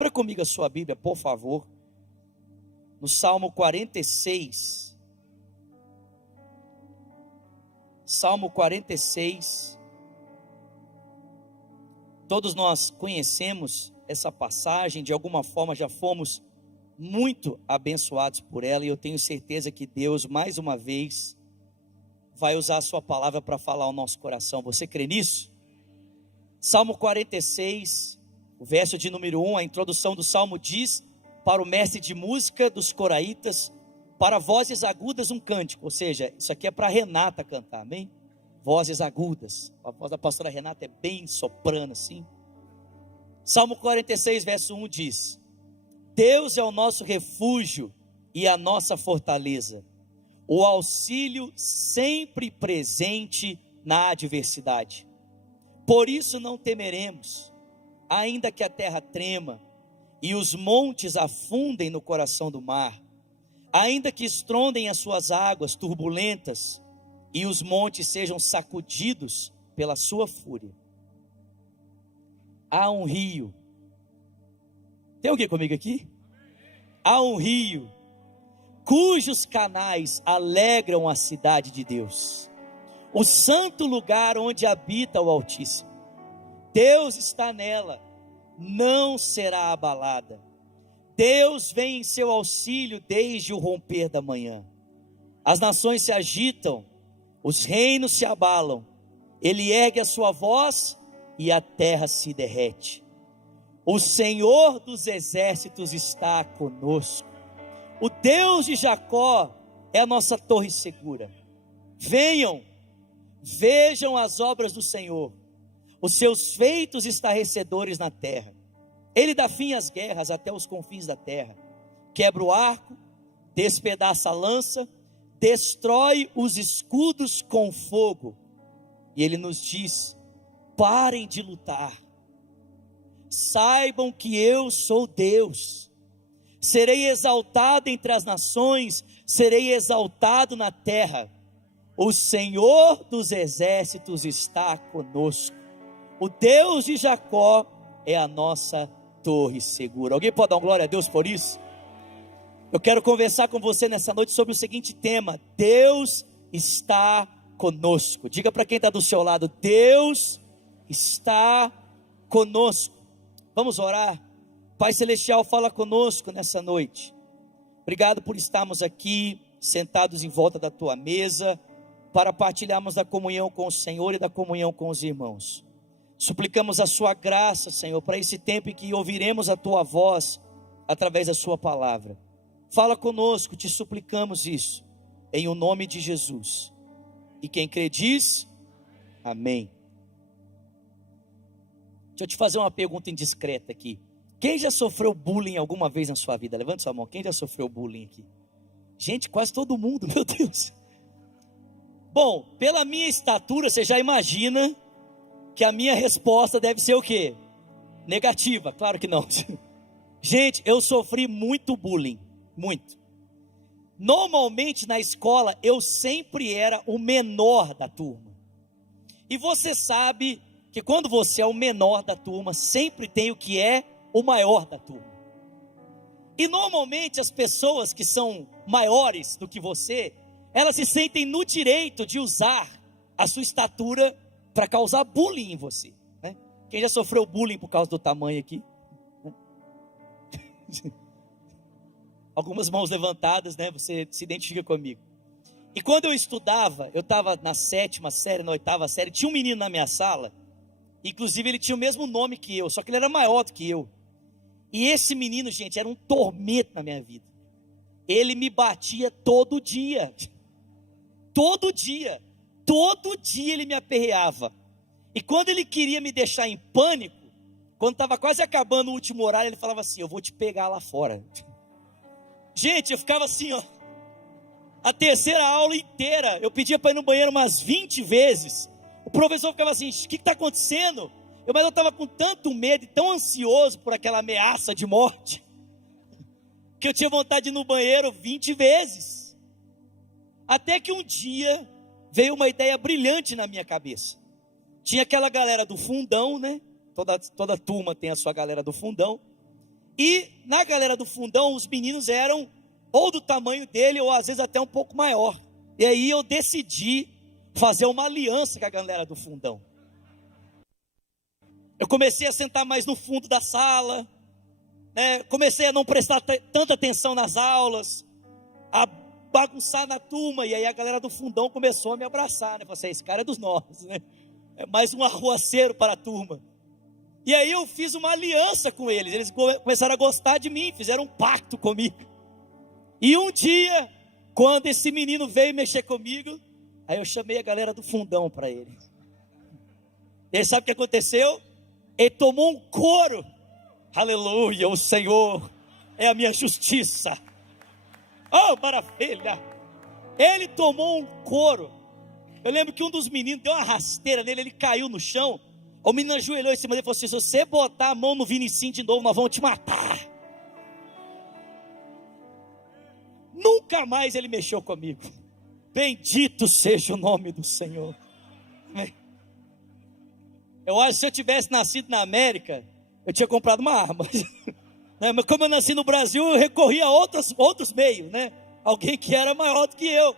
Abra comigo a sua Bíblia, por favor, no Salmo 46. Salmo 46. Todos nós conhecemos essa passagem, de alguma forma já fomos muito abençoados por ela, e eu tenho certeza que Deus, mais uma vez, vai usar a sua palavra para falar ao nosso coração. Você crê nisso? Salmo 46, o verso de número 1, a introdução do Salmo diz: para o mestre de música dos coraitas, para vozes agudas um cântico. Ou seja, isso aqui é para a Renata cantar, amém? Vozes agudas. A voz da pastora Renata é bem soprano assim. Salmo 46, verso 1 diz: Deus é o nosso refúgio e a nossa fortaleza, o auxílio sempre presente na adversidade. Por isso não temeremos, ainda que a terra trema e os montes afundem no coração do mar, ainda que estrondem as suas águas turbulentas e os montes sejam sacudidos pela sua fúria. Há um rio. Tem alguém comigo aqui? Há um rio cujos canais alegram a cidade de Deus, o santo lugar onde habita o Altíssimo. Deus está nela, não será abalada. Deus vem em seu auxílio desde o romper da manhã. As nações se agitam, os reinos se abalam. Ele ergue a sua voz e a terra se derrete. O Senhor dos exércitos está conosco. O Deus de Jacó é a nossa torre segura. Venham, vejam as obras do Senhor, os seus feitos estarrecedores na terra. Ele dá fim às guerras até os confins da terra. Quebra o arco, despedaça a lança, destrói os escudos com fogo. E ele nos diz: parem de lutar. Saibam que eu sou Deus. Serei exaltado entre as nações, serei exaltado na terra. O Senhor dos exércitos está conosco. O Deus de Jacó é a nossa torre segura. Alguém pode dar uma glória a Deus por isso? Eu quero conversar com você nessa noite sobre o seguinte tema: Deus está conosco. Diga para quem está do seu lado: Deus está conosco. Vamos orar. Pai Celestial, fala conosco nessa noite. Obrigado por estarmos aqui, sentados em volta da tua mesa, para partilharmos da comunhão com o Senhor e da comunhão com os irmãos. Suplicamos a sua graça, Senhor, para esse tempo em que ouviremos a tua voz através da sua palavra. Fala conosco, te suplicamos isso, em o nome de Jesus. E quem crê diz, amém. Deixa eu te fazer uma pergunta indiscreta aqui. Quem já sofreu bullying alguma vez na sua vida? Levante sua mão. Quem já sofreu bullying aqui? Gente, quase todo mundo, meu Deus. Bom, pela minha estatura, você já imagina que a minha resposta deve ser o quê? Negativa. Claro que não. Gente, eu sofri muito bullying. Muito. Normalmente na escola, eu sempre era o menor da turma. E você sabe que quando você é o menor da turma, sempre tem o que é o maior da turma. E normalmente as pessoas que são maiores do que você, elas se sentem no direito de usar a sua estatura para causar bullying em você, né? Quem já sofreu bullying por causa do tamanho aqui? Algumas mãos levantadas, né? Você se identifica comigo. E quando eu estudava, eu estava na 7ª série, na 8ª série, tinha um menino na minha sala, inclusive ele tinha o mesmo nome que eu, só que ele era maior do que eu. E esse menino, gente, era um tormento na minha vida. Ele me batia todo dia. Todo dia. Todo dia ele me aperreava. E quando ele queria me deixar em pânico, quando estava quase acabando o último horário, ele falava assim: eu vou te pegar lá fora. Gente, eu ficava assim, ó, a terceira aula inteira, eu pedia para ir no banheiro umas 20 vezes. O professor ficava assim: o que está acontecendo? Mas eu estava com tanto medo e tão ansioso por aquela ameaça de morte, que eu tinha vontade de ir no banheiro 20 vezes. Até que um dia veio uma ideia brilhante na minha cabeça. Tinha aquela galera do fundão, né? Toda turma tem a sua galera do fundão. E na galera do fundão, os meninos eram ou do tamanho dele, ou às vezes até um pouco maior. E aí eu decidi fazer uma aliança com a galera do fundão. Eu comecei a sentar mais no fundo da sala, né? Comecei a não prestar tanta atenção nas aulas, a bagunçar na turma, e aí a galera do fundão começou a me abraçar, né? Falei assim, esse cara é dos nossos, né? É mais um arruaceiro para a turma. E aí eu fiz uma aliança com eles começaram a gostar de mim, fizeram um pacto comigo. E um dia, quando esse menino veio mexer comigo, aí eu chamei a galera do fundão para ele. E aí sabe o que aconteceu? Ele tomou um couro. Aleluia, o Senhor é a minha justiça. Oh, maravilha. Ele tomou um couro. Eu lembro que um dos meninos deu uma rasteira nele, ele caiu no chão. O menino ajoelhou em cima dele e falou assim, se você botar a mão no Vinicinho de novo, nós vamos te matar. Nunca mais ele mexeu comigo. Bendito seja o nome do Senhor. Eu acho que se eu tivesse nascido na América, eu tinha comprado uma arma. Mas como eu nasci no Brasil, eu recorri a outros meios, né? Alguém que era maior do que eu.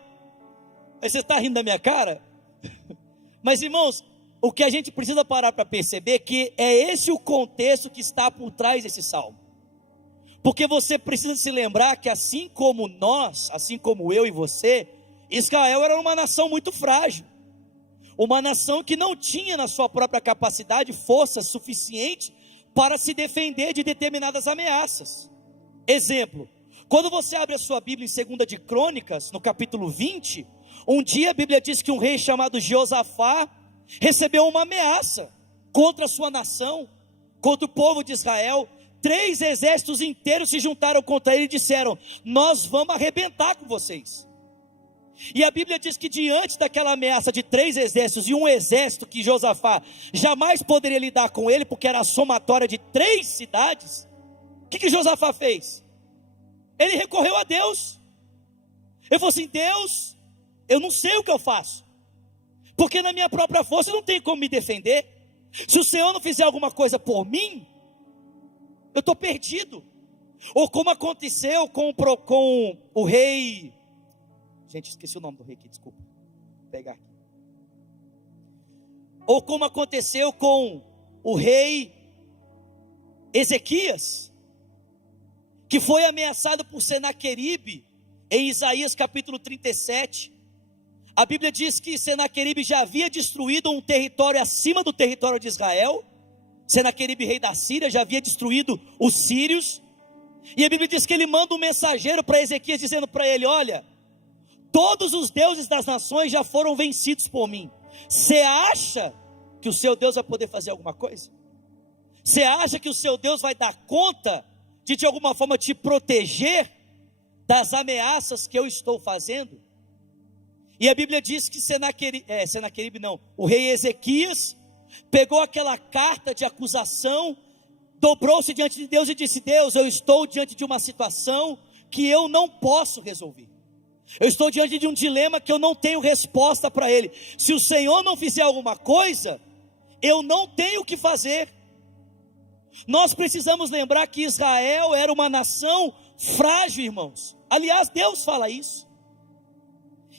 Aí você está rindo da minha cara? Mas irmãos, o que a gente precisa parar para perceber é que é esse o contexto que está por trás desse salmo. Porque você precisa se lembrar que assim como nós, assim como eu e você, Israel era uma nação muito frágil. Uma nação que não tinha na sua própria capacidade força suficiente para se defender de determinadas ameaças. Exemplo, quando você abre a sua Bíblia em 2 de Crônicas, no capítulo 20, um dia a Bíblia diz que um rei chamado Josafá recebeu uma ameaça contra a sua nação, contra o povo de Israel. 3 exércitos inteiros se juntaram contra ele e disseram, nós vamos arrebentar com vocês. E a Bíblia diz que diante daquela ameaça de 3 exércitos e um exército que Josafá jamais poderia lidar com ele, porque era a somatória de 3 cidades, o que Josafá fez? Ele recorreu a Deus. Ele falou assim, Deus, eu não sei o que eu faço, porque na minha própria força eu não tenho como me defender. Se o Senhor não fizer alguma coisa por mim, eu estou perdido. Ou como aconteceu com o rei... Gente, esqueci o nome do rei aqui, desculpa. Vou pegar aqui. Ou como aconteceu com o rei Ezequias, que foi ameaçado por Senaqueribe, em Isaías capítulo 37. A Bíblia diz que Senaqueribe já havia destruído um território acima do território de Israel. Senaqueribe, rei da Síria, já havia destruído os sírios. E a Bíblia diz que ele manda um mensageiro para Ezequias, dizendo para ele, olha, todos os deuses das nações já foram vencidos por mim. Você acha que o seu Deus vai poder fazer alguma coisa? Você acha que o seu Deus vai dar conta de alguma forma te proteger das ameaças que eu estou fazendo? E a Bíblia diz que o rei Ezequias pegou aquela carta de acusação, dobrou-se diante de Deus e disse, Deus, eu estou diante de uma situação que eu não posso resolver. Eu estou diante de um dilema que eu não tenho resposta para ele. Se o Senhor não fizer alguma coisa, eu não tenho o que fazer. Nós precisamos lembrar que Israel era uma nação frágil, irmãos. Aliás, Deus fala isso.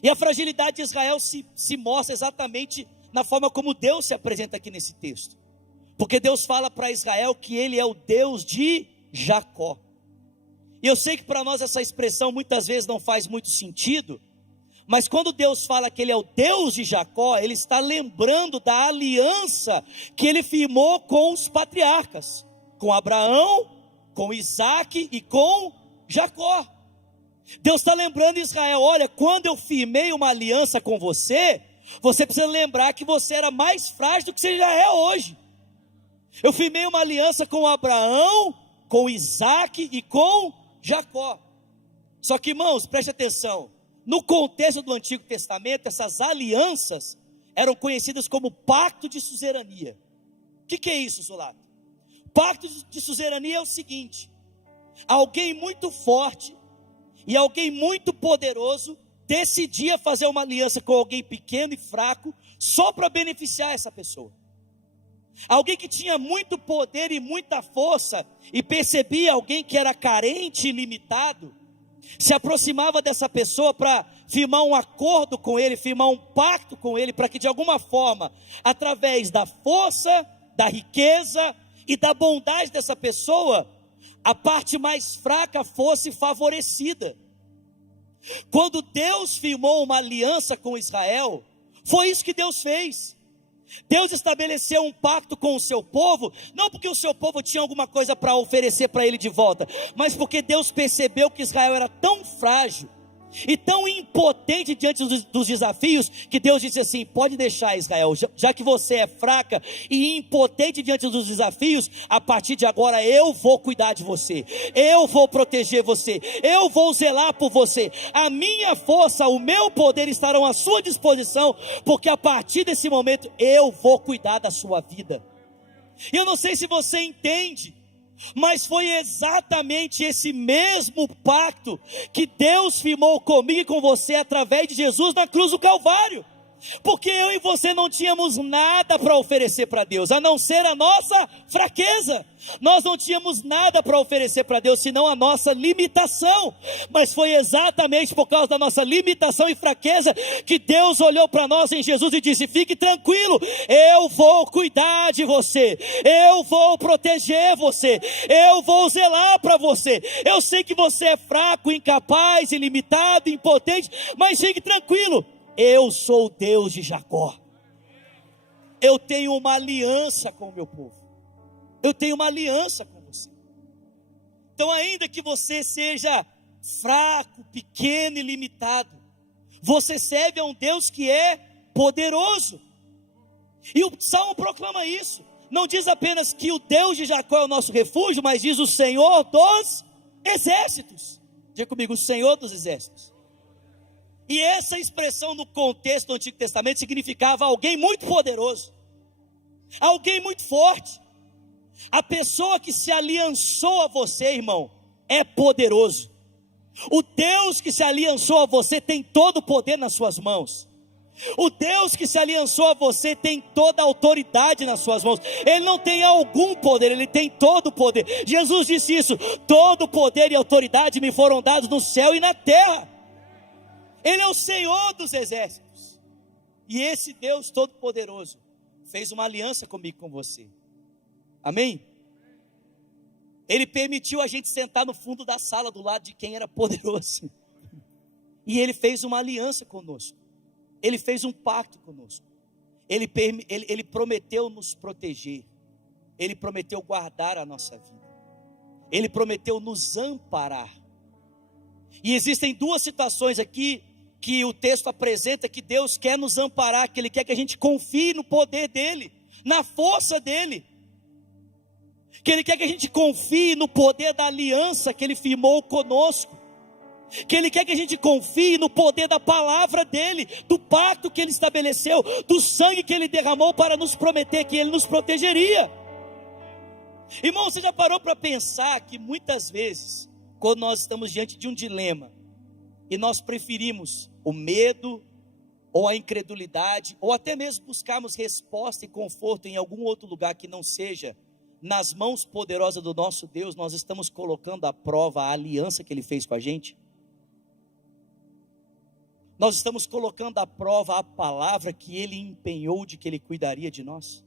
E a fragilidade de Israel se mostra exatamente na forma como Deus se apresenta aqui nesse texto. Porque Deus fala para Israel que ele é o Deus de Jacó. E eu sei que para nós essa expressão muitas vezes não faz muito sentido, mas quando Deus fala que ele é o Deus de Jacó, ele está lembrando da aliança que ele firmou com os patriarcas, com Abraão, com Isaac e com Jacó. Deus está lembrando Israel, olha, quando eu firmei uma aliança com você, você precisa lembrar que você era mais frágil do que você já é hoje. Eu firmei uma aliança com Abraão, com Isaac e com Jacó. Só que, irmãos, preste atenção, no contexto do Antigo Testamento, essas alianças eram conhecidas como pacto de suzerania. O que é isso, Zulato? Pacto de suzerania é o seguinte: alguém muito forte e alguém muito poderoso decidia fazer uma aliança com alguém pequeno e fraco, só para beneficiar essa pessoa. alguém que tinha muito poder e muita força, e percebia alguém que era carente e limitado, se aproximava dessa pessoa para firmar um acordo com ele, firmar um pacto com ele, para que de alguma forma, através da força, da riqueza e da bondade dessa pessoa, a parte mais fraca fosse favorecida. Quando Deus firmou uma aliança com Israel, foi isso que Deus fez. Deus estabeleceu um pacto com o seu povo, não porque o seu povo tinha alguma coisa para oferecer para ele de volta, mas porque Deus percebeu que Israel era tão frágil e tão impotente diante dos desafios, que Deus disse assim: pode deixar, Israel, já que você é fraca e impotente diante dos desafios, a partir de agora eu vou cuidar de você, eu vou proteger você, eu vou zelar por você, a minha força, o meu poder estarão à sua disposição, porque a partir desse momento eu vou cuidar da sua vida. Eu não sei se você entende, mas foi exatamente esse mesmo pacto que Deus firmou comigo e com você através de Jesus na cruz do Calvário. Porque eu e você não tínhamos nada para oferecer para Deus, a não ser a nossa fraqueza. Nós não tínhamos nada para oferecer para Deus, senão a nossa limitação. Mas foi exatamente por causa da nossa limitação e fraqueza que Deus olhou para nós em Jesus e disse: fique tranquilo, eu vou cuidar de você, eu vou proteger você, eu vou zelar para você. Eu sei que você é fraco, incapaz, ilimitado, impotente, mas fique tranquilo, eu sou o Deus de Jacó. Eu tenho uma aliança com o meu povo, eu tenho uma aliança com você. Então, ainda que você seja fraco, pequeno e limitado, você serve a um Deus que é poderoso. E o Salmo proclama isso. Não diz apenas que o Deus de Jacó é o nosso refúgio, mas diz o Senhor dos exércitos. Diga comigo: o Senhor dos exércitos. E essa expressão no contexto do Antigo Testamento significava alguém muito poderoso, alguém muito forte. A pessoa que se aliançou a você, irmão, é poderoso. O Deus que se aliançou a você tem todo o poder nas suas mãos. O Deus que se aliançou a você tem toda a autoridade nas suas mãos. Ele não tem algum poder, ele tem todo o poder. Jesus disse isso: todo o poder e autoridade me foram dados no céu e na terra. Ele é o Senhor dos exércitos. E esse Deus todo-poderoso fez uma aliança comigo e com você. Amém? Ele permitiu a gente sentar no fundo da sala do lado de quem era poderoso. E ele fez uma aliança conosco. Ele fez um pacto conosco. Ele prometeu nos proteger. Ele prometeu guardar a nossa vida. Ele prometeu nos amparar. E existem duas situações aqui que o texto apresenta que Deus quer nos amparar, que Ele quer que a gente confie no poder dEle, na força dEle, que Ele quer que a gente confie no poder da aliança que Ele firmou conosco, que Ele quer que a gente confie no poder da palavra dEle, do pacto que Ele estabeleceu, do sangue que Ele derramou para nos prometer que Ele nos protegeria. Irmão, você já parou para pensar que muitas vezes, quando nós estamos diante de um dilema, e nós preferimos o medo, ou a incredulidade, ou até mesmo buscarmos resposta e conforto em algum outro lugar que não seja nas mãos poderosas do nosso Deus, nós estamos colocando à prova a aliança que Ele fez com a gente? Nós estamos colocando à prova a palavra que Ele empenhou de que Ele cuidaria de nós?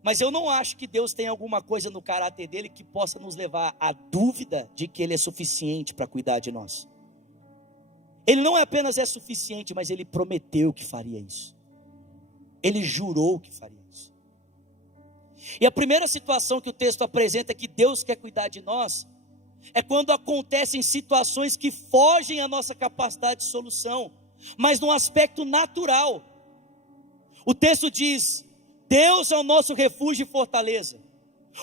Mas eu não acho que Deus tem alguma coisa no caráter dele que possa nos levar à dúvida de que Ele é suficiente para cuidar de nós. Ele não apenas é suficiente, mas Ele prometeu que faria isso. Ele jurou que faria isso. E a primeira situação que o texto apresenta que Deus quer cuidar de nós é quando acontecem situações que fogem à nossa capacidade de solução, mas num aspecto natural. O texto diz: Deus é o nosso refúgio e fortaleza,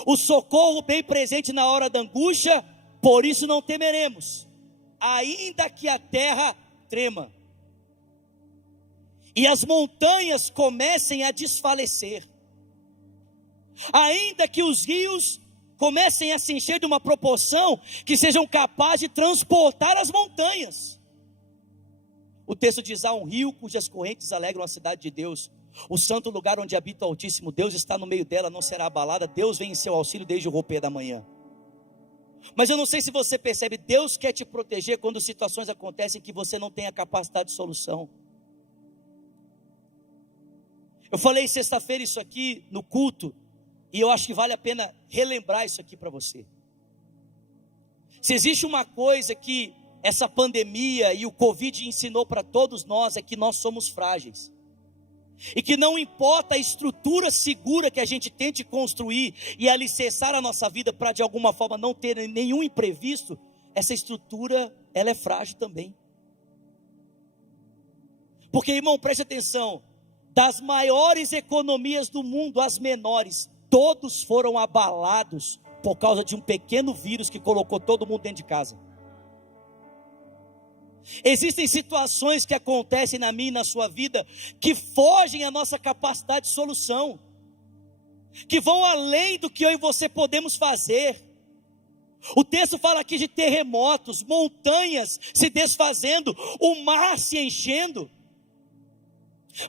o socorro bem presente na hora da angústia, por isso não temeremos, ainda que a terra trema, e as montanhas comecem a desfalecer, ainda que os rios comecem a se encher de uma proporção que sejam capazes de transportar as montanhas. O texto diz: há um rio cujas correntes alegram a cidade de Deus, O santo lugar onde habita o Altíssimo Deus está no meio dela, não será abalada. Deus vem em seu auxílio desde o romper da manhã. Mas eu não sei se você percebe, Deus quer te proteger quando situações acontecem que você não tem a capacidade de solução. Eu falei sexta-feira isso aqui no culto, e eu acho que vale a pena relembrar isso aqui para você. Se existe uma coisa que essa pandemia e o Covid ensinou para todos nós, é que nós somos frágeis. E que não importa a estrutura segura que a gente tente construir e alicerçar a nossa vida para de alguma forma não ter nenhum imprevisto, essa estrutura, ela é frágil também. Porque, irmão, preste atenção, das maiores economias do mundo, as menores, todos foram abalados por causa de um pequeno vírus que colocou todo mundo dentro de casa. Existem situações que acontecem na minha e na sua vida que fogem à nossa capacidade de solução, que vão além do que eu e você podemos fazer. O texto fala aqui de terremotos, montanhas se desfazendo, o mar se enchendo.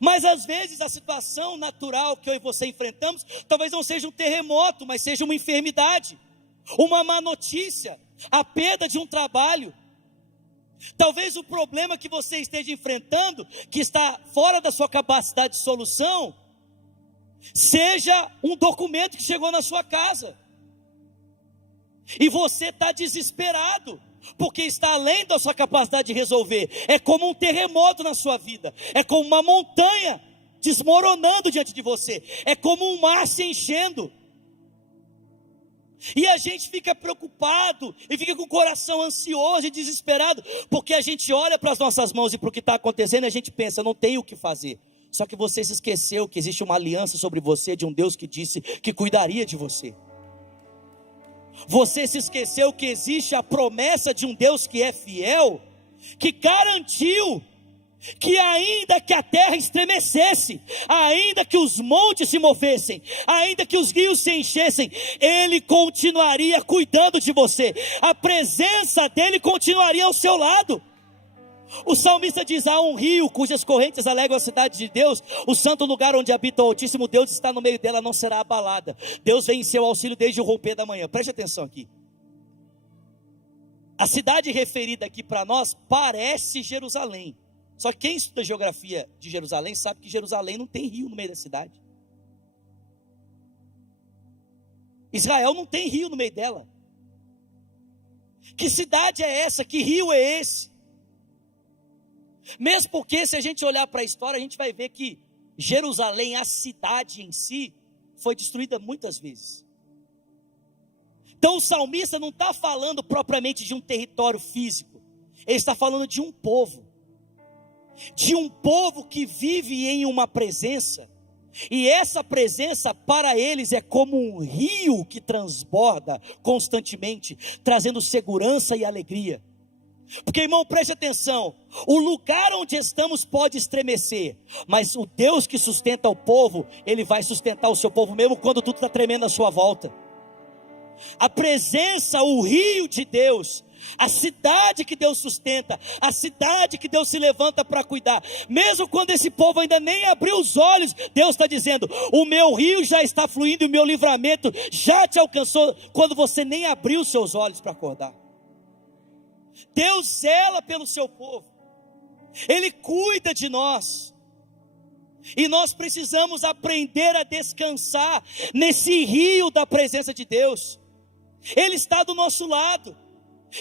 Mas às vezes a situação natural que eu e você enfrentamos talvez não seja um terremoto, mas seja uma enfermidade, uma má notícia, a perda de um trabalho. Talvez o problema que você esteja enfrentando, que está fora da sua capacidade de solução, seja um documento que chegou na sua casa, e você está desesperado, porque está além da sua capacidade de resolver. É como um terremoto na sua vida, é como uma montanha desmoronando diante de você, é como um mar se enchendo. E a gente fica preocupado, e fica com o coração ansioso e desesperado, porque a gente olha para as nossas mãos e para o que está acontecendo, e a gente pensa, não tem o que fazer. Só que você se esqueceu que existe uma aliança sobre você, de um Deus que disse que cuidaria de você. Você se esqueceu que existe a promessa de um Deus que é fiel, que garantiu que ainda que a terra estremecesse, ainda que os montes se movessem, ainda que os rios se enchessem, Ele continuaria cuidando de você, a presença dEle continuaria ao seu lado. O salmista diz, há um rio cujas correntes alegram a cidade de Deus, o santo lugar onde habita o Altíssimo Deus está no meio dela, não será abalada. Deus vem em seu auxílio desde o romper da manhã. Preste atenção aqui. A cidade referida aqui para nós parece Jerusalém. Só que quem estuda geografia de Jerusalém sabe que Jerusalém não tem rio no meio da cidade. Israel não tem rio no meio dela. Que cidade é essa? Que rio é esse? Mesmo porque se a gente olhar para a história, a gente vai ver que Jerusalém, a cidade em si, foi destruída muitas vezes. Então o salmista não está falando propriamente de um território físico, ele está falando de um povo que vive em uma presença, e essa presença para eles é como um rio que transborda constantemente, trazendo segurança e alegria. Porque, irmão, preste atenção, o lugar onde estamos pode estremecer, mas o Deus que sustenta o povo, Ele vai sustentar o seu povo mesmo quando tudo está tremendo à sua volta. A presença, o rio de Deus, a cidade que Deus sustenta, a cidade que Deus se levanta para cuidar, mesmo quando esse povo ainda nem abriu os olhos, Deus está dizendo, o meu rio já está fluindo, o meu livramento já te alcançou, quando você nem abriu os seus olhos para acordar. Deus zela pelo seu povo, Ele cuida de nós, e nós precisamos aprender a descansar nesse rio da presença de Deus. Ele está do nosso lado,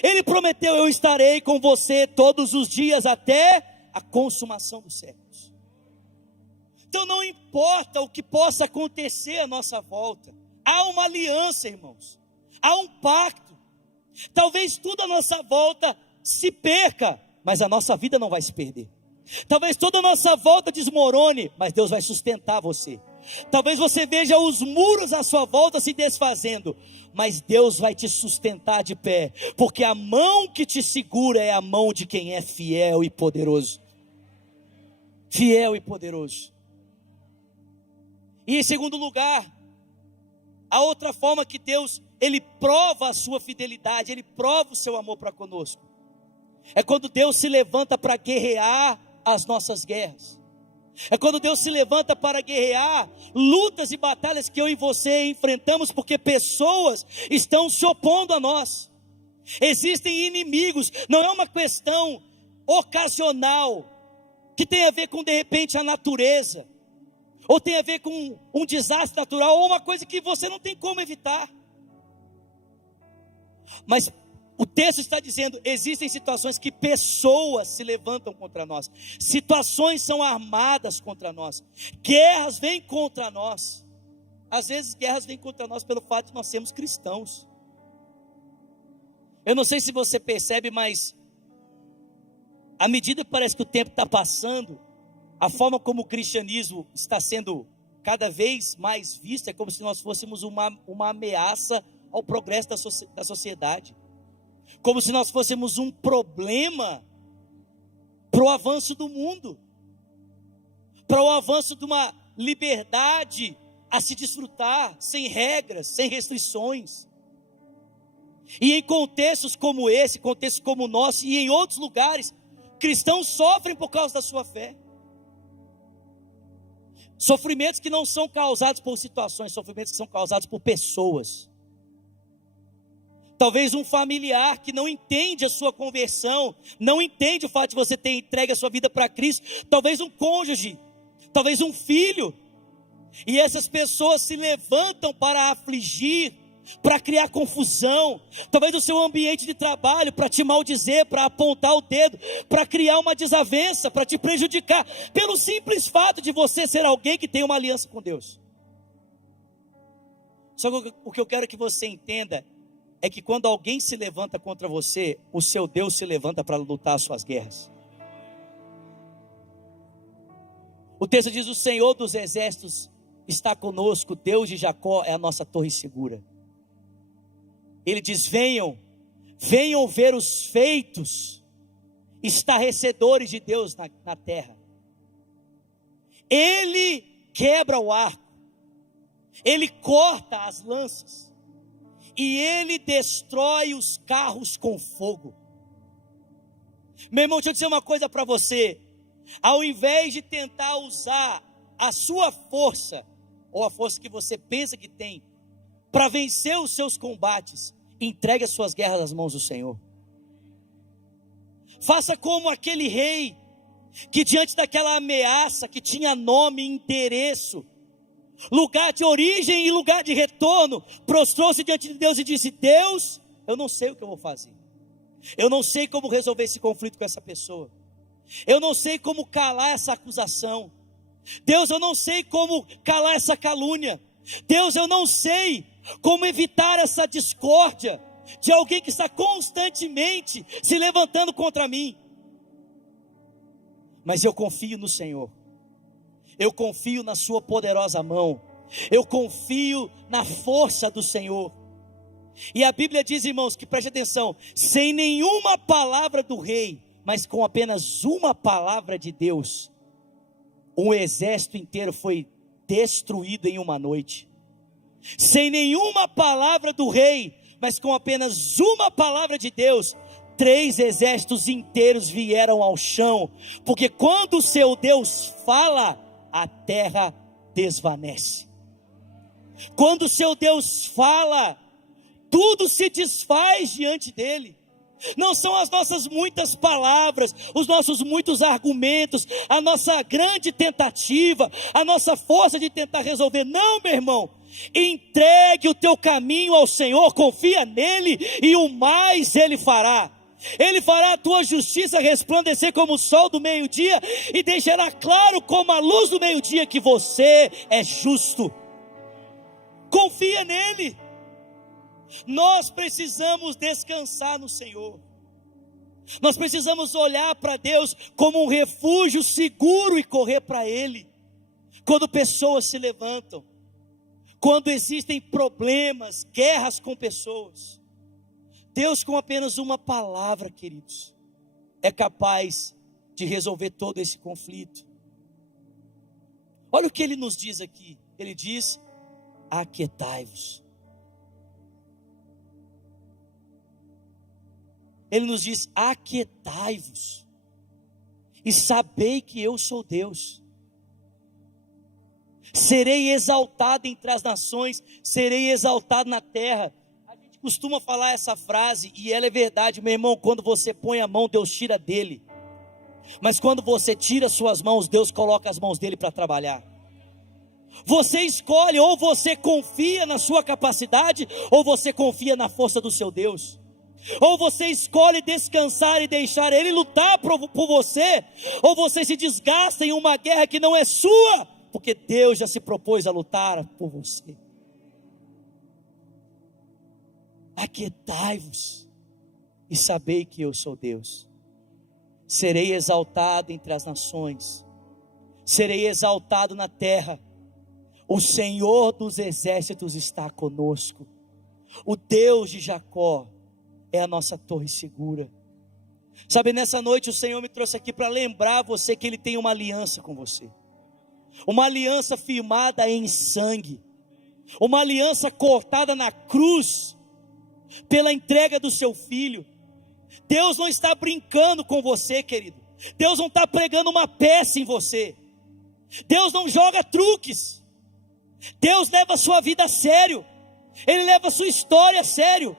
Ele prometeu, eu estarei com você todos os dias até a consumação dos séculos. Então não importa o que possa acontecer à nossa volta, há uma aliança, irmãos, há um pacto. Talvez tudo à nossa volta se perca, mas a nossa vida não vai se perder. Talvez toda a nossa volta desmorone, mas Deus vai sustentar você. Talvez você veja os muros à sua volta se desfazendo, mas Deus vai te sustentar de pé, porque a mão que te segura é a mão de quem é fiel e poderoso. Fiel e poderoso. E em segundo lugar, a outra forma que Deus, Ele prova a sua fidelidade, Ele prova o seu amor para conosco, é quando Deus se levanta para guerrear as nossas guerras. É quando Deus se levanta para guerrear lutas e batalhas que eu e você enfrentamos, porque pessoas estão se opondo a nós. Existem inimigos, não é uma questão ocasional, que tem a ver com de repente a natureza, ou tem a ver com um desastre natural, ou uma coisa que você não tem como evitar. Mas o texto está dizendo, existem situações que pessoas se levantam contra nós, situações são armadas contra nós, guerras vêm contra nós. Às vezes guerras vêm contra nós pelo fato de nós sermos cristãos. Eu não sei se você percebe, mas à medida que parece que o tempo está passando, a forma como o cristianismo está sendo cada vez mais visto, é como se nós fôssemos uma ameaça ao progresso da sociedade, como se nós fôssemos um problema para o avanço do mundo, para o avanço de uma liberdade a se desfrutar, sem regras, sem restrições. E em contextos como esse, contextos como o nosso e em outros lugares, cristãos sofrem por causa da sua fé. Sofrimentos que não são causados por situações, sofrimentos que são causados por pessoas. Talvez um familiar que não entende a sua conversão, não entende o fato de você ter entregue a sua vida para Cristo, talvez um cônjuge, talvez um filho, e essas pessoas se levantam para afligir, para criar confusão, talvez no seu ambiente de trabalho, para te maldizer, para apontar o dedo, para criar uma desavença, para te prejudicar, pelo simples fato de você ser alguém que tem uma aliança com Deus. Só que o que eu quero que você entenda é que quando alguém se levanta contra você, o seu Deus se levanta para lutar as suas guerras. O texto diz: o Senhor dos exércitos está conosco, Deus de Jacó é a nossa torre segura. Ele diz: venham ver os feitos estarrecedores de Deus na terra. Ele quebra o arco, ele corta as lanças, e ele destrói os carros com fogo. Meu irmão, deixa eu dizer uma coisa para você: ao invés de tentar usar a sua força, ou a força que você pensa que tem, para vencer os seus combates, entregue as suas guerras nas mãos do Senhor. Faça como aquele rei, que diante daquela ameaça, que tinha nome e endereço, lugar de origem e lugar de retorno, prostrou-se diante de Deus e disse: Deus, eu não sei o que eu vou fazer, eu não sei como resolver esse conflito com essa pessoa, eu não sei como calar essa acusação, Deus, eu não sei como calar essa calúnia, Deus, eu não sei como evitar essa discórdia de alguém que está constantemente se levantando contra mim. Mas eu confio no Senhor, eu confio na sua poderosa mão, eu confio na força do Senhor. E a Bíblia diz, irmãos, que preste atenção, sem nenhuma palavra do rei, mas com apenas uma palavra de Deus, um exército inteiro foi destruído em uma noite. Sem nenhuma palavra do rei, mas com apenas uma palavra de Deus, 3 exércitos inteiros vieram ao chão, porque quando o seu Deus fala, a terra desvanece. Quando o seu Deus fala, tudo se desfaz diante dele. Não são as nossas muitas palavras, os nossos muitos argumentos, a nossa grande tentativa, a nossa força de tentar resolver. Não, meu irmão, entregue o teu caminho ao Senhor, confia nele e o mais ele fará. Ele fará a tua justiça resplandecer como o sol do meio-dia e deixará claro como a luz do meio-dia que você é justo. Confia nele. Nós precisamos descansar no Senhor. Nós precisamos olhar para Deus como um refúgio seguro e correr para Ele. Quando pessoas se levantam, quando existem problemas, guerras com pessoas, Deus, com apenas uma palavra, queridos, é capaz de resolver todo esse conflito. Olha o que Ele nos diz aqui. Ele diz: aquietai-vos. Ele nos diz: aquietai-vos e sabei que eu sou Deus. serei exaltado entre as nações, serei exaltado na terra. A gente costuma falar essa frase, e ela é verdade, meu irmão. Quando você põe a mão, Deus tira dele, mas quando você tira suas mãos, Deus coloca as mãos dele para trabalhar. Você escolhe, ou você confia na sua capacidade, ou você confia na força do seu Deus. Ou você escolhe descansar e deixar Ele lutar por você, ou você se desgasta em uma guerra que não é sua, porque Deus já se propôs a lutar por você. Aquietai-vos e sabei que eu sou Deus. Serei exaltado entre as nações, serei exaltado na terra. O Senhor dos exércitos está conosco. O Deus de Jacó é a nossa torre segura. Sabe, nessa noite o Senhor me trouxe aqui para lembrar você que Ele tem uma aliança com você. Uma aliança firmada em sangue. Uma aliança cortada na cruz, pela entrega do seu Filho. Deus não está brincando com você, querido. Deus não está pregando uma peça em você. Deus não joga truques. Deus leva a sua vida a sério. Ele leva a sua história a sério.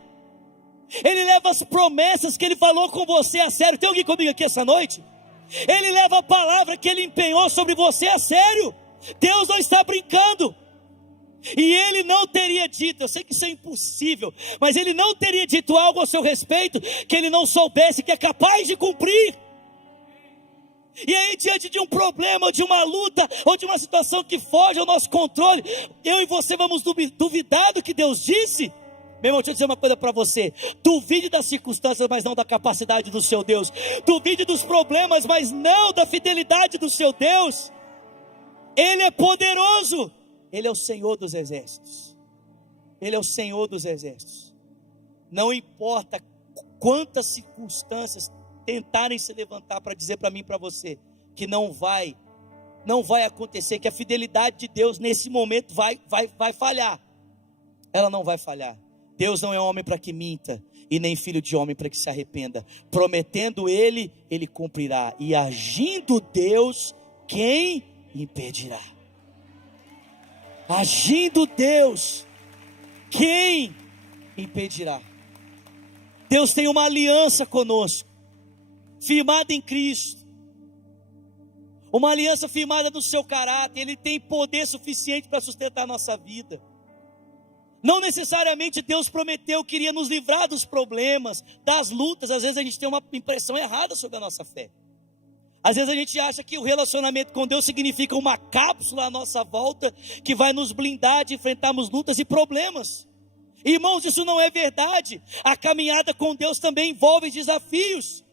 Ele leva as promessas que Ele falou com você a sério. Tem alguém comigo aqui essa noite? Ele leva a palavra que Ele empenhou sobre você a sério. Deus não está brincando. E Ele não teria dito, eu sei que isso é impossível, mas Ele não teria dito algo a seu respeito que Ele não soubesse que é capaz de cumprir. E aí, diante de um problema, ou de uma luta, ou de uma situação que foge ao nosso controle, eu e você vamos duvidar do que Deus disse? Meu irmão, deixa eu dizer uma coisa para você: duvide das circunstâncias, mas não da capacidade do seu Deus. Duvide dos problemas, mas não da fidelidade do seu Deus. Ele é poderoso. Ele é o Senhor dos exércitos. Ele é o Senhor dos exércitos. Não importa quantas circunstâncias tentarem se levantar para dizer para mim e para você que não vai acontecer, que a fidelidade de Deus nesse momento vai falhar. Ela não vai falhar. Deus não é homem para que minta, e nem filho de homem para que se arrependa. Prometendo Ele, Ele cumprirá. E agindo Deus, quem impedirá? Agindo Deus, quem impedirá? Deus tem uma aliança conosco, firmada em Cristo, uma aliança firmada no seu caráter. Ele tem poder suficiente para sustentar a nossa vida. Não necessariamente Deus prometeu que iria nos livrar dos problemas, das lutas. Às vezes a gente tem uma impressão errada sobre a nossa fé. Às vezes a gente acha que o relacionamento com Deus significa uma cápsula à nossa volta, que vai nos blindar de enfrentarmos lutas e problemas. Irmãos, isso não é verdade. A caminhada com Deus também envolve desafios.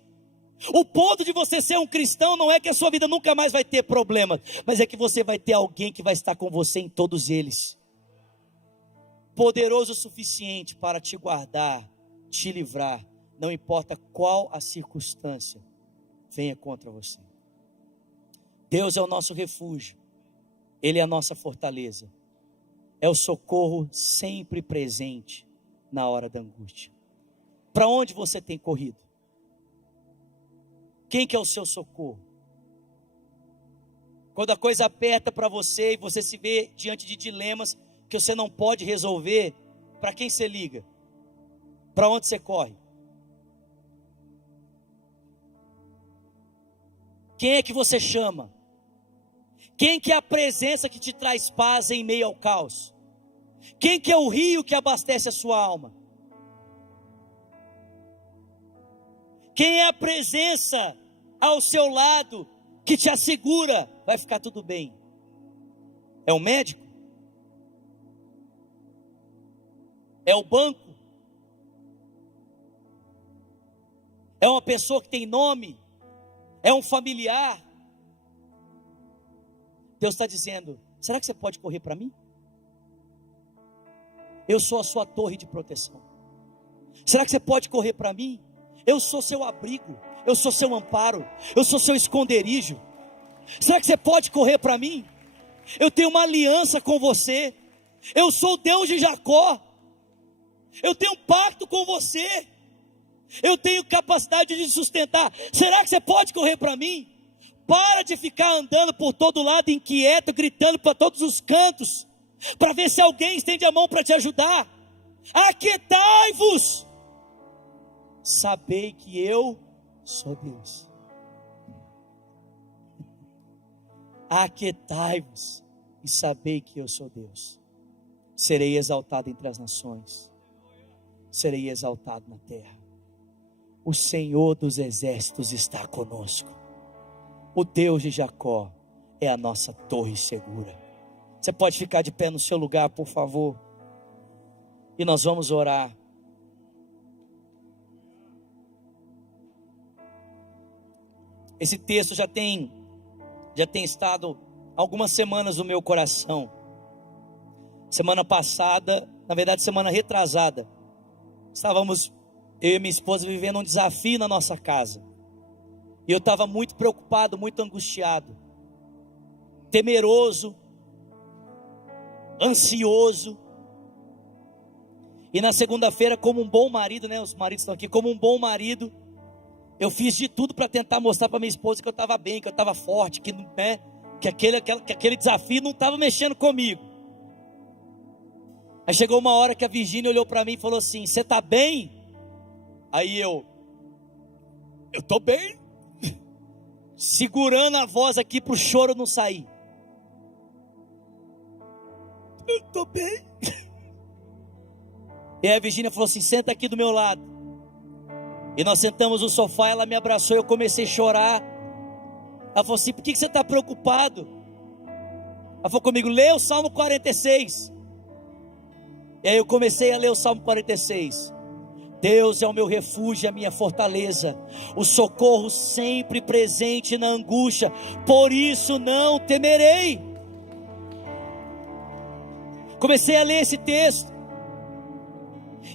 O ponto de você ser um cristão não é que a sua vida nunca mais vai ter problemas, mas é que você vai ter alguém que vai estar com você em todos eles. Poderoso o suficiente para te guardar, te livrar, não importa qual a circunstância venha contra você. Deus é o nosso refúgio, Ele é a nossa fortaleza, é o socorro sempre presente na hora da angústia. Para onde você tem corrido? Quem que é o seu socorro? Quando a coisa aperta para você e você se vê diante de dilemas que você não pode resolver, para quem você liga? Para onde você corre? Quem é que você chama? Quem que é a presença que te traz paz em meio ao caos? Quem que é o rio que abastece a sua alma? Quem é a presença ao seu lado que te assegura, vai ficar tudo bem? É o médico? É o banco? É uma pessoa que tem nome? É um familiar? Deus está dizendo: será que você pode correr para mim? Eu sou a sua torre de proteção. Será que você pode correr para mim? Eu sou seu abrigo, eu sou seu amparo, eu sou seu esconderijo. Será que você pode correr para mim? Eu tenho uma aliança com você. Eu sou o Deus de Jacó. Eu tenho um pacto com você. Eu tenho capacidade de sustentar. Será que você pode correr para mim? Para de ficar andando por todo lado inquieto, gritando para todos os cantos, para ver se alguém estende a mão para te ajudar. Aquietai-vos, sabei que eu sou Deus. Aquietai-vos e sabei que eu sou Deus. Serei exaltado entre as nações, serei exaltado na terra. O Senhor dos exércitos está conosco. O Deus de Jacó é a nossa torre segura. Você pode ficar de pé no seu lugar, por favor, e nós vamos orar. Esse texto já tem estado algumas semanas no meu coração. Semana passada, na verdade semana retrasada, estávamos, eu e minha esposa, vivendo um desafio na nossa casa. E eu estava muito preocupado, muito angustiado, temeroso, ansioso. E na segunda-feira, como um bom marido, né? Os maridos estão aqui, como um bom marido, eu fiz de tudo para tentar mostrar para minha esposa que eu estava bem, que eu estava forte, que, né, que aquele desafio não estava mexendo comigo. Aí chegou uma hora que a Virgínia olhou para mim e falou assim: você está bem? Aí eu estou bem, segurando a voz aqui para o choro não sair. Eu estou bem. E aí a Virgínia falou assim: senta aqui do meu lado. E nós sentamos no sofá, ela me abraçou, eu comecei a chorar. Ela falou assim: por que você está preocupado? Ela falou comigo: lê o Salmo 46. E aí eu comecei a ler o Salmo 46. Deus é o meu refúgio, a minha fortaleza, o socorro sempre presente na angústia, por isso não temerei. Comecei a ler esse texto,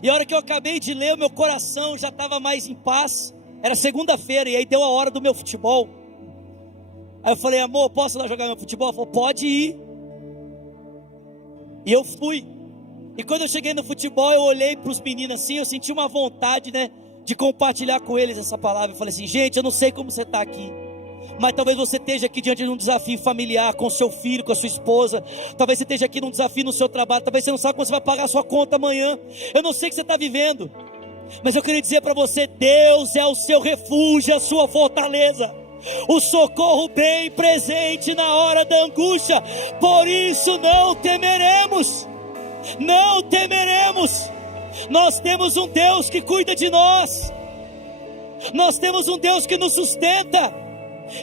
e a hora que eu acabei de ler, o meu coração já estava mais em paz. Era segunda-feira, e aí deu a hora do meu futebol. Aí eu falei: amor, posso ir lá jogar meu futebol? Ela falou: pode ir. E eu fui. E quando eu cheguei no futebol, eu olhei para os meninos assim, eu senti uma vontade, né, de compartilhar com eles essa palavra. Eu falei assim: gente, eu não sei como você está aqui, mas talvez você esteja aqui diante de um desafio familiar, com seu filho, com a sua esposa. Talvez você esteja aqui num desafio no seu trabalho. Talvez você não saiba como você vai pagar a sua conta amanhã. Eu não sei o que você está vivendo, mas eu queria dizer para você: Deus é o seu refúgio, a sua fortaleza, o socorro bem presente na hora da angústia. Por isso não temeremos. Não temeremos. Nós temos um Deus que cuida de nós. Nós temos um Deus que nos sustenta.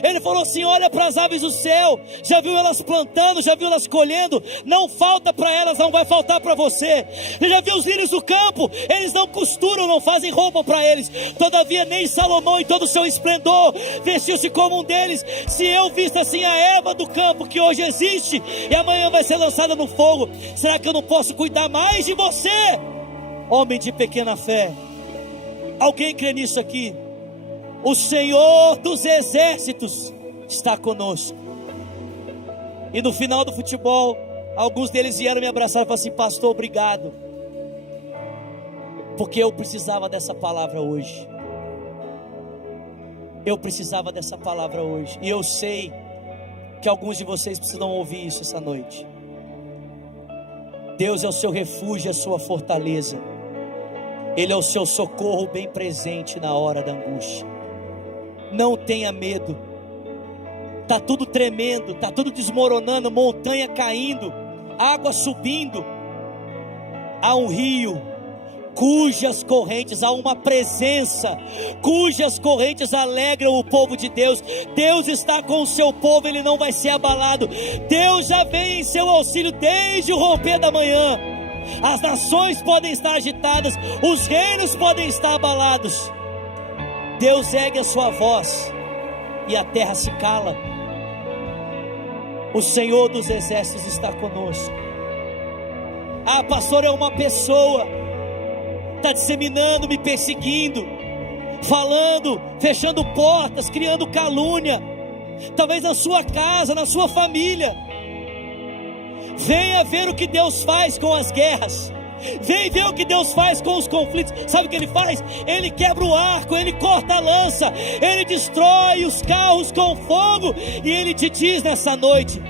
Ele falou assim: olha para as aves do céu, já viu elas plantando, já viu elas colhendo, não falta para elas, não vai faltar para você. Já viu os lírios do campo, eles não costuram, não fazem roupa para eles, todavia nem Salomão em todo o seu esplendor vestiu-se como um deles. Se eu visto assim a erva do campo que hoje existe e amanhã vai ser lançada no fogo, será que eu não posso cuidar mais de você, homem de pequena fé? Alguém crê nisso aqui? O Senhor dos exércitos está conosco. E no final do futebol, alguns deles vieram me abraçar e falaram assim: pastor, obrigado, porque eu precisava dessa palavra hoje. Eu precisava dessa palavra hoje. E eu sei que alguns de vocês precisam ouvir isso essa noite. Deus é o seu refúgio, a sua fortaleza. Ele é o seu socorro bem presente na hora da angústia. Não tenha medo. Está tudo tremendo, está tudo desmoronando, montanha caindo, água subindo. Há um rio cujas correntes, há uma presença cujas correntes alegram o povo de Deus. Deus está com o seu povo, ele não vai ser abalado. Deus já vem em seu auxílio desde o romper da manhã. As nações podem estar agitadas, os reinos podem estar abalados. Deus ergue a sua voz e a terra se cala. O Senhor dos exércitos está conosco. Ah, pastor, é uma pessoa, está disseminando, me perseguindo, falando, fechando portas, criando calúnia, talvez na sua casa, na sua família. Venha ver o que Deus faz com as guerras. Vem ver o que Deus faz com os conflitos. Sabe o que Ele faz? Ele quebra o arco, Ele corta a lança, Ele destrói os carros com fogo. E Ele te diz nessa noite: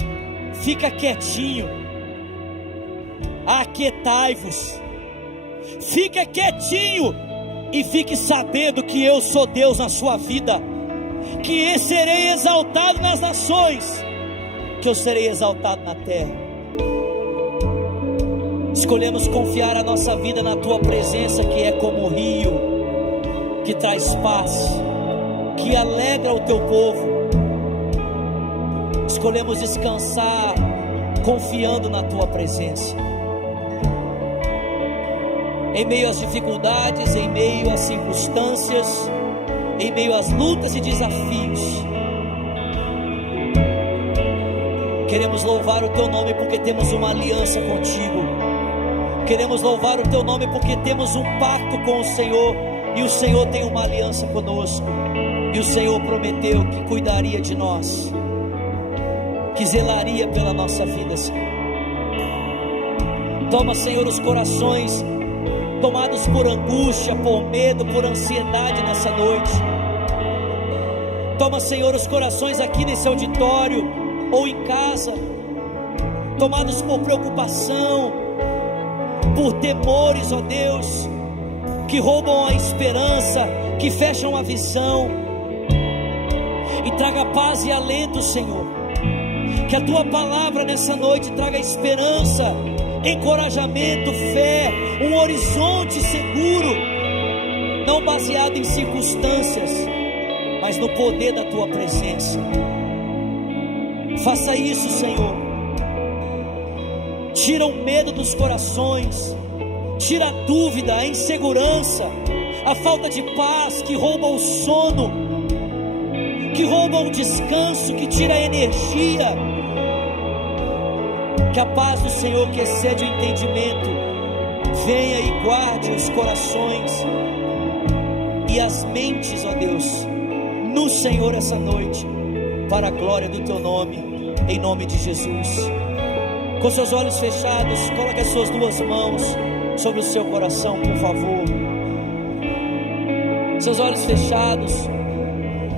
fica quietinho, aquietai-vos, fica quietinho e fique sabendo que eu sou Deus na sua vida, que serei exaltado nas nações, que eu serei exaltado na terra. Escolhemos confiar a nossa vida na Tua presença, que é como o rio, que traz paz, que alegra o Teu povo. Escolhemos descansar, confiando na Tua presença. Em meio às dificuldades, em meio às circunstâncias, em meio às lutas e desafios, queremos louvar o Teu nome porque temos uma aliança contigo. Queremos louvar o Teu nome porque temos um pacto com o Senhor, e o Senhor tem uma aliança conosco, e o Senhor prometeu que cuidaria de nós, que zelaria pela nossa vida, Senhor. Toma, Senhor, os corações tomados por angústia, por medo, por ansiedade nessa noite. Toma, Senhor, os corações aqui nesse auditório ou em casa, tomados por preocupação, por temores, ó Deus, que roubam a esperança, que fecham a visão. E traga paz e alento, Senhor. Que a Tua palavra nessa noite traga esperança, encorajamento, fé, um horizonte seguro, não baseado em circunstâncias, mas no poder da Tua presença. Faça isso, Senhor. Tira o medo dos corações, tira a dúvida, a insegurança, a falta de paz que rouba o sono, que rouba o descanso, que tira a energia. Que a paz do Senhor, que excede o entendimento, venha e guarde os corações e as mentes, ó Deus, no Senhor essa noite, para a glória do Teu nome, em nome de Jesus. Com seus olhos fechados, coloque as suas duas mãos sobre o seu coração, por favor. Seus olhos fechados,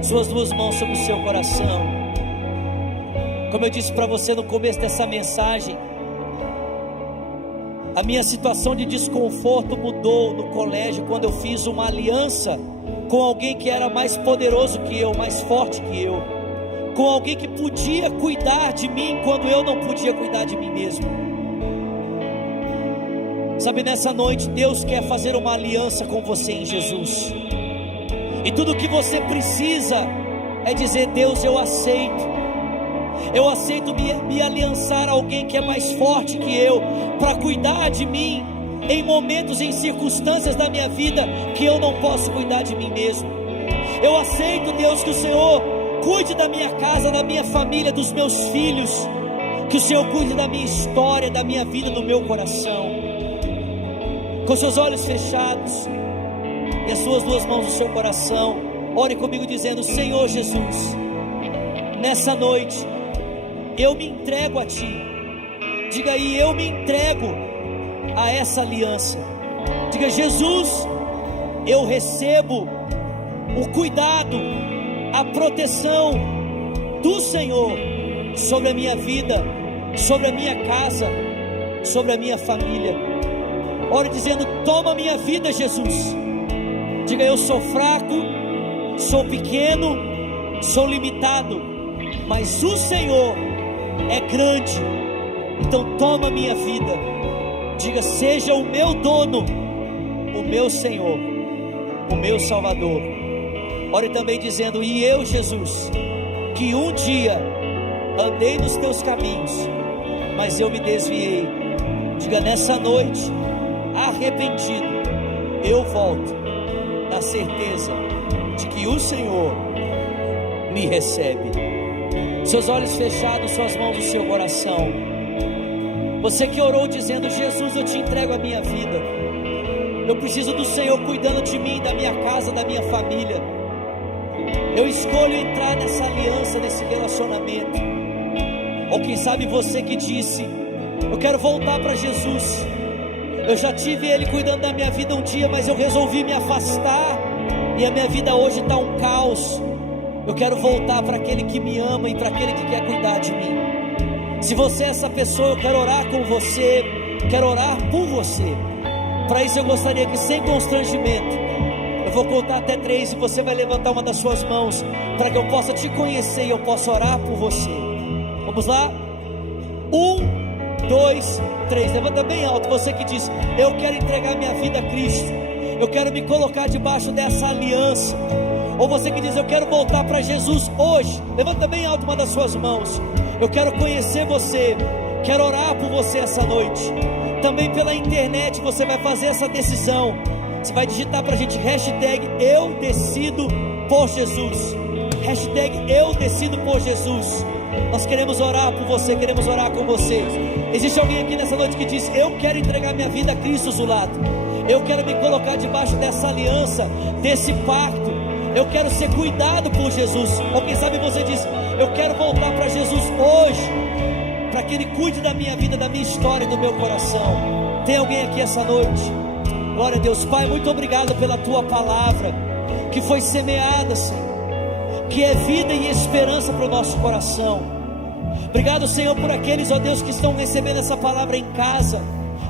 suas duas mãos sobre o seu coração. Como eu disse para você no começo dessa mensagem, a minha situação de desconforto mudou no colégio quando eu fiz uma aliança com alguém que era mais poderoso que eu, mais forte que eu, com alguém que podia cuidar de mim quando eu não podia cuidar de mim mesmo. Sabe, nessa noite Deus quer fazer uma aliança com você em Jesus, e tudo que você precisa é dizer: Deus, eu aceito me aliançar a alguém que é mais forte que eu, para cuidar de mim em momentos, em circunstâncias da minha vida que eu não posso cuidar de mim mesmo. Eu aceito, Deus, que o Senhor cuide da minha casa, da minha família, dos meus filhos, que o Senhor cuide da minha história, da minha vida, do meu coração. Com seus olhos fechados e as suas duas mãos no seu coração, ore comigo dizendo: Senhor Jesus, nessa noite eu me entrego a Ti. Diga aí: eu me entrego a essa aliança. Diga: Jesus, eu recebo o cuidado, a proteção do Senhor sobre a minha vida, sobre a minha casa, sobre a minha família. Ore dizendo: toma minha vida, Jesus. Diga: eu sou fraco, sou pequeno, sou limitado, mas o Senhor é grande. Então toma minha vida. Diga: seja o meu dono, o meu Senhor, o meu Salvador. Ore também dizendo: e eu, Jesus, que um dia andei nos Teus caminhos, mas eu me desviei. Diga: nessa noite, arrependido, eu volto, na certeza de que o Senhor me recebe. Seus olhos fechados, suas mãos no seu coração. Você que orou dizendo: Jesus, eu te entrego a minha vida, eu preciso do Senhor cuidando de mim, da minha casa, da minha família. Eu escolho entrar nessa aliança, nesse relacionamento. Ou quem sabe você que disse: eu quero voltar para Jesus, Eu já tive Ele cuidando da minha vida um dia, mas eu resolvi me afastar, e a minha vida hoje está um caos. Eu quero voltar para aquele que me ama e para aquele que quer cuidar de mim. Se você é essa pessoa, eu quero orar com você, quero orar por você. Para isso eu gostaria que, sem constrangimento, eu vou contar até 3 e você vai levantar uma das suas mãos, para que eu possa te conhecer e eu possa orar por você. Vamos lá? 1, 2, 3, levanta bem alto, você que diz: eu quero entregar minha vida a Cristo, eu quero me colocar debaixo dessa aliança. Ou você que diz: eu quero voltar para Jesus hoje, levanta bem alto uma das suas mãos. Eu quero conhecer você, quero orar por você essa noite. Também pela internet você vai fazer essa decisão. Você vai digitar para a gente hashtag eu decido por Jesus, hashtag eu decido por Jesus. Nós queremos orar por você, queremos orar com você. Existe alguém aqui nessa noite que diz: eu quero entregar minha vida a Cristo, Zulato, eu quero me colocar debaixo dessa aliança, desse pacto, eu quero ser cuidado por Jesus. Ou quem sabe você diz: eu quero voltar para Jesus hoje, para que Ele cuide da minha vida, da minha história e do meu coração. Tem alguém aqui essa noite? Glória a Deus. Pai, muito obrigado pela Tua palavra, que foi semeada, Senhor, que é vida e esperança para o nosso coração. Obrigado, Senhor, por aqueles, ó Deus, que estão recebendo essa palavra em casa,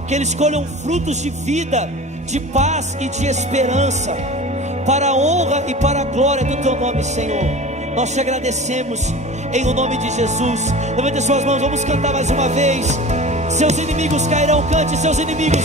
que eles colham frutos de vida, de paz e de esperança, para a honra e para a glória do Teu nome, Senhor. Nós te agradecemos, em o nome de Jesus. Levante as suas mãos, vamos cantar mais uma vez. Seus inimigos cairão, cante: seus inimigos